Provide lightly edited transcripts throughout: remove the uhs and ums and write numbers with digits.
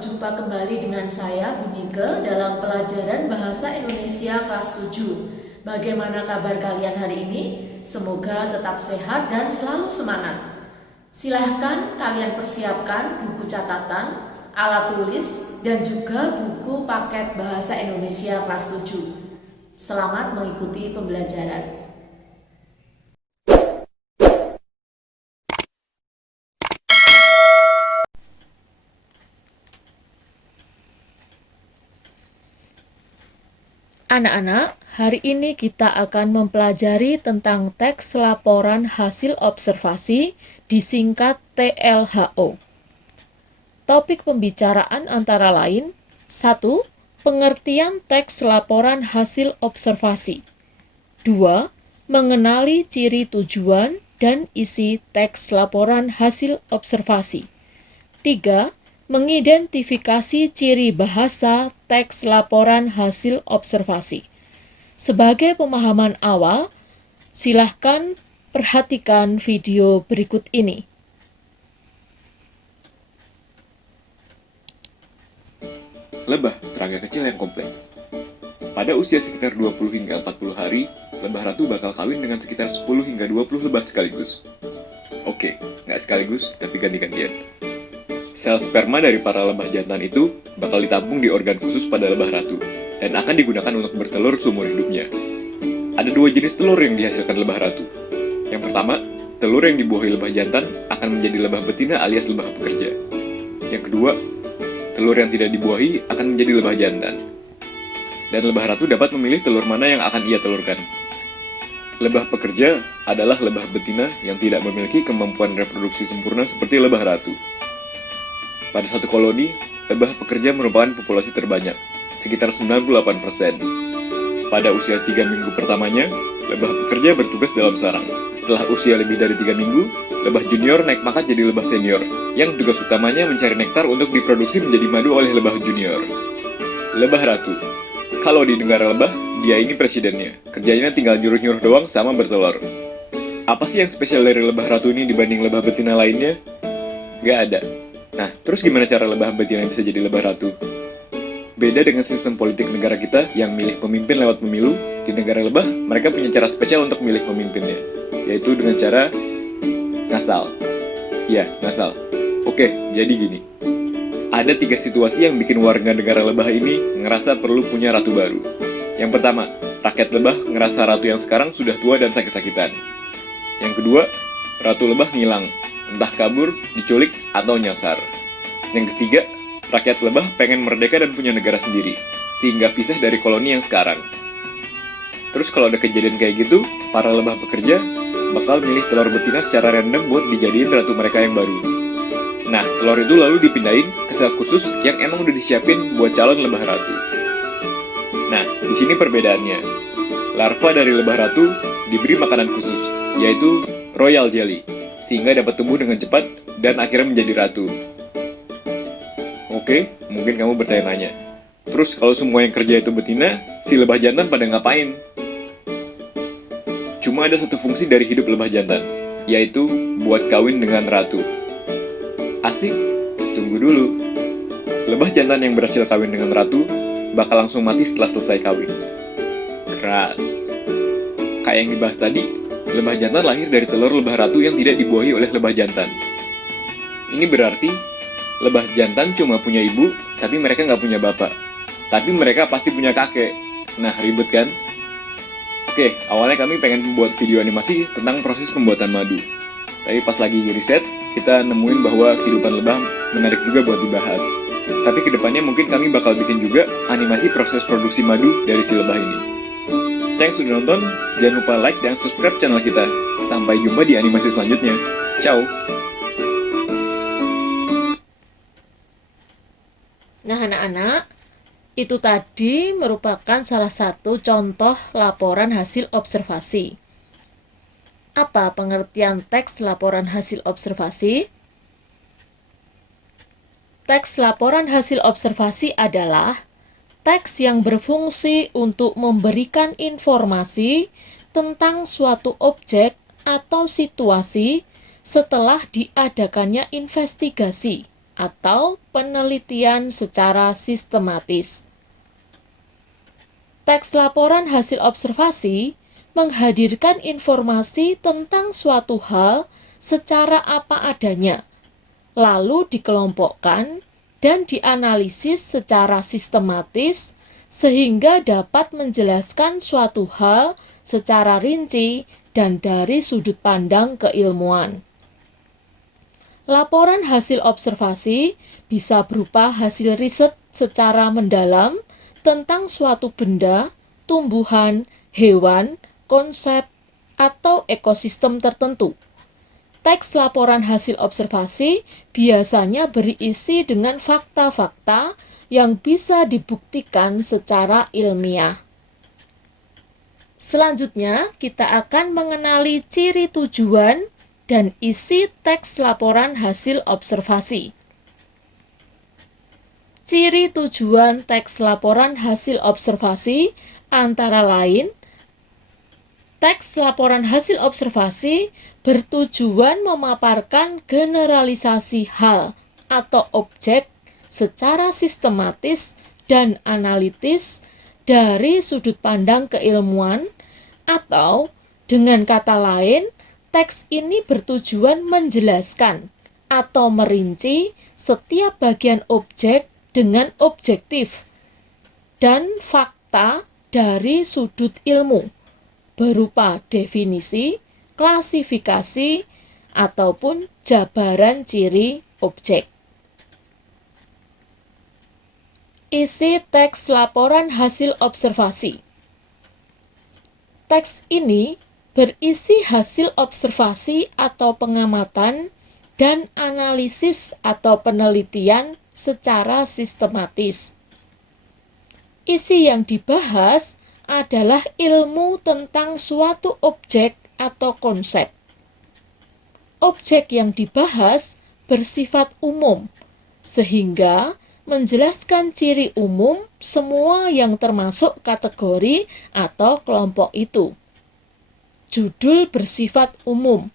berjumpa kembali dengan saya, Bu Nike, dalam pelajaran Bahasa Indonesia kelas 7. Bagaimana kabar kalian hari ini? Semoga tetap sehat dan selalu semangat. Silahkan kalian persiapkan buku catatan, alat tulis, dan juga buku paket Bahasa Indonesia kelas 7. Selamat mengikuti pembelajaran. Anak-anak, hari ini kita akan mempelajari tentang teks laporan hasil observasi, disingkat TLHO. Topik pembicaraan antara lain: 1. Pengertian teks laporan hasil observasi. 2. Mengenali ciri tujuan dan isi teks laporan hasil observasi. 3. Mengidentifikasi ciri bahasa teks laporan hasil observasi. Sebagai pemahaman awal, silahkan perhatikan video berikut ini. Lebah, serangga kecil yang kompleks. Pada usia sekitar 20 hingga 40 hari, lebah ratu bakal kawin dengan sekitar 10 hingga 20 lebah sekaligus. Oke, nggak sekaligus, tapi ganti-gantian. Sel sperma dari para lebah jantan itu bakal ditampung di organ khusus pada lebah ratu, dan akan digunakan untuk bertelur seumur hidupnya. Ada dua jenis telur yang dihasilkan lebah ratu. Yang pertama, telur yang dibuahi lebah jantan akan menjadi lebah betina alias lebah pekerja. Yang kedua, telur yang tidak dibuahi akan menjadi lebah jantan. Dan lebah ratu dapat memilih telur mana yang akan ia telurkan. Lebah pekerja adalah lebah betina yang tidak memiliki kemampuan reproduksi sempurna seperti lebah ratu. Pada satu koloni, lebah pekerja merupakan populasi terbanyak, sekitar 98%. Pada usia 3 minggu pertamanya, lebah pekerja bertugas dalam sarang. Setelah usia lebih dari 3 minggu, lebah junior naik pangkat jadi lebah senior, yang tugas utamanya mencari nektar untuk diproduksi menjadi madu oleh lebah junior. Lebah ratu. Kalau di negara lebah, dia ini presidennya. Kerjanya tinggal nyuruh-nyuruh doang sama bertelur. Apa sih yang spesial dari lebah ratu ini dibanding lebah betina lainnya? Gak ada. Nah, terus gimana cara lebah betina bisa jadi lebah ratu? Beda dengan sistem politik negara kita yang milih pemimpin lewat pemilu, di negara lebah mereka punya cara spesial untuk milih pemimpinnya, yaitu dengan cara ngasal. Iya, ngasal. Oke, jadi gini. Ada 3 situasi yang bikin warga negara lebah ini ngerasa perlu punya ratu baru. Yang pertama, rakyat lebah ngerasa ratu yang sekarang sudah tua dan sakit-sakitan. Yang kedua, ratu lebah ngilang, entah kabur, diculik, atau nyasar. Yang ketiga, rakyat lebah pengen merdeka dan punya negara sendiri, sehingga pisah dari koloni yang sekarang. Terus kalau ada kejadian kayak gitu, para lebah pekerja bakal milih telur betina secara random buat dijadiin ratu mereka yang baru. Nah, telur itu lalu dipindahin ke sel khusus yang emang udah disiapin buat calon lebah ratu. Nah, di sini perbedaannya. Larva dari lebah ratu diberi makanan khusus, yaitu royal jelly, sehingga dapat tumbuh dengan cepat dan akhirnya menjadi ratu. Oke, mungkin kamu bertanya-tanya, terus kalau semua yang kerja itu betina, si lebah jantan pada ngapain? Cuma ada satu fungsi dari hidup lebah jantan, yaitu buat kawin dengan ratu. Asik? Tunggu dulu. Lebah jantan yang berhasil kawin dengan ratu bakal langsung mati setelah selesai kawin. Keras. Kayak yang dibahas tadi, lebah jantan lahir dari telur lebah ratu yang tidak dibuahi oleh lebah jantan. Ini berarti lebah jantan cuma punya ibu, tapi mereka nggak punya bapak. Tapi mereka pasti punya kakek. Nah, ribet kan? Oke, awalnya kami pengen membuat video animasi tentang proses pembuatan madu. Tapi pas lagi riset, kita nemuin bahwa kehidupan lebah menarik juga buat dibahas. Tapi kedepannya mungkin kami bakal bikin juga animasi proses produksi madu dari si lebah ini. Thanks sudah nonton, jangan lupa like dan subscribe channel kita. Sampai jumpa di animasi selanjutnya. Ciao! Nah, anak-anak, itu tadi merupakan salah satu contoh laporan hasil observasi. Apa pengertian teks laporan hasil observasi? Teks laporan hasil observasi adalah teks yang berfungsi untuk memberikan informasi tentang suatu objek atau situasi setelah diadakannya investigasi atau penelitian secara sistematis. Teks laporan hasil observasi menghadirkan informasi tentang suatu hal secara apa adanya, lalu dikelompokkan dan dianalisis secara sistematis sehingga dapat menjelaskan suatu hal secara rinci dan dari sudut pandang keilmuan. Laporan hasil observasi bisa berupa hasil riset secara mendalam tentang suatu benda, tumbuhan, hewan, konsep, atau ekosistem tertentu. Teks laporan hasil observasi biasanya berisi dengan fakta-fakta yang bisa dibuktikan secara ilmiah. Selanjutnya, kita akan mengenali ciri tujuan dan isi teks laporan hasil observasi. Ciri tujuan teks laporan hasil observasi antara lain, teks laporan hasil observasi bertujuan memaparkan generalisasi hal atau objek secara sistematis dan analitis dari sudut pandang keilmuan, atau dengan kata lain, teks ini bertujuan menjelaskan atau merinci setiap bagian objek dengan objektif dan fakta dari sudut ilmu, berupa definisi, klasifikasi, ataupun jabaran ciri objek. Isi teks laporan hasil observasi. Teks ini berisi hasil observasi atau pengamatan dan analisis atau penelitian secara sistematis. Isi yang dibahas adalah ilmu tentang suatu objek atau konsep. Objek yang dibahas bersifat umum, sehingga menjelaskan ciri umum semua yang termasuk kategori atau kelompok itu. Judul bersifat umum.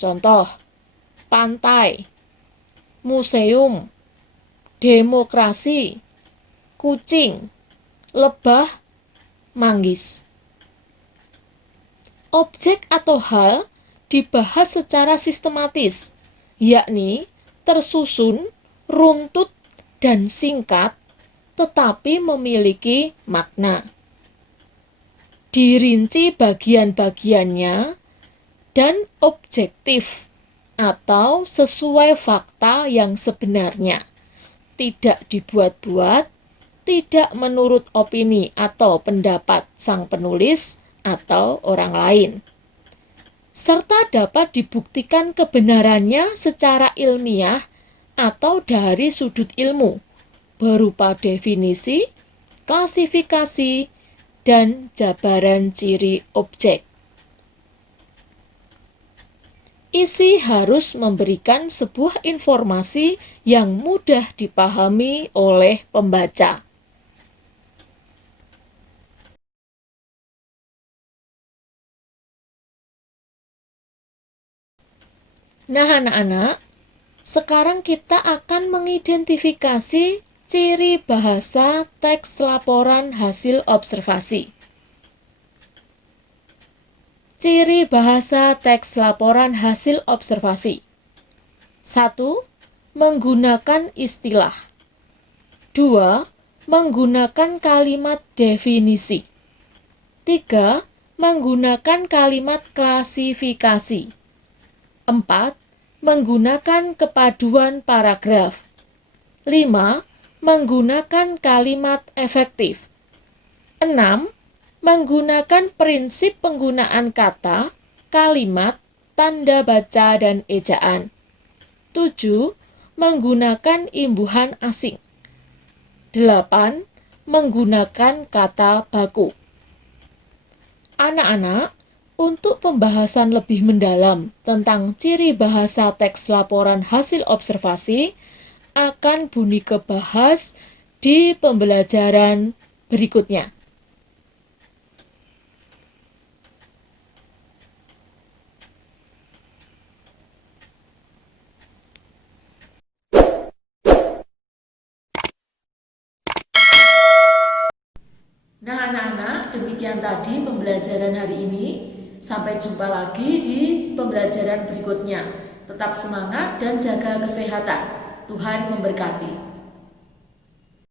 Contoh, pantai, museum, demokrasi, kucing, lebah, manggis. Objek atau hal dibahas secara sistematis, yakni tersusun, runtut, dan singkat, tetapi memiliki makna. Dirinci bagian-bagiannya dan objektif atau sesuai fakta yang sebenarnya. Tidak dibuat-buat, tidak menurut opini atau pendapat sang penulis atau orang lain. Serta dapat dibuktikan kebenarannya secara ilmiah atau dari sudut ilmu, berupa definisi, klasifikasi, dan jabaran ciri objek. Isi harus memberikan sebuah informasi yang mudah dipahami oleh pembaca. Nah, anak-anak, sekarang kita akan mengidentifikasi ciri bahasa teks laporan hasil observasi. Ciri bahasa teks laporan hasil observasi. 1. Menggunakan istilah. 2. Menggunakan kalimat definisi. 3. Menggunakan kalimat klasifikasi. 4. Menggunakan kepaduan paragraf. 5. Menggunakan kalimat efektif. 6. Menggunakan prinsip penggunaan kata, kalimat, tanda baca, dan ejaan. 7. Menggunakan imbuhan asing. 8. Menggunakan kata baku. Anak-anak, untuk pembahasan lebih mendalam tentang ciri bahasa teks laporan hasil observasi akan Bunike bahas di pembelajaran berikutnya. anak-anak, demikian tadi pembelajaran hari ini. Sampai jumpa lagi di pembelajaran berikutnya. Tetap semangat dan jaga kesehatan. Tuhan memberkati.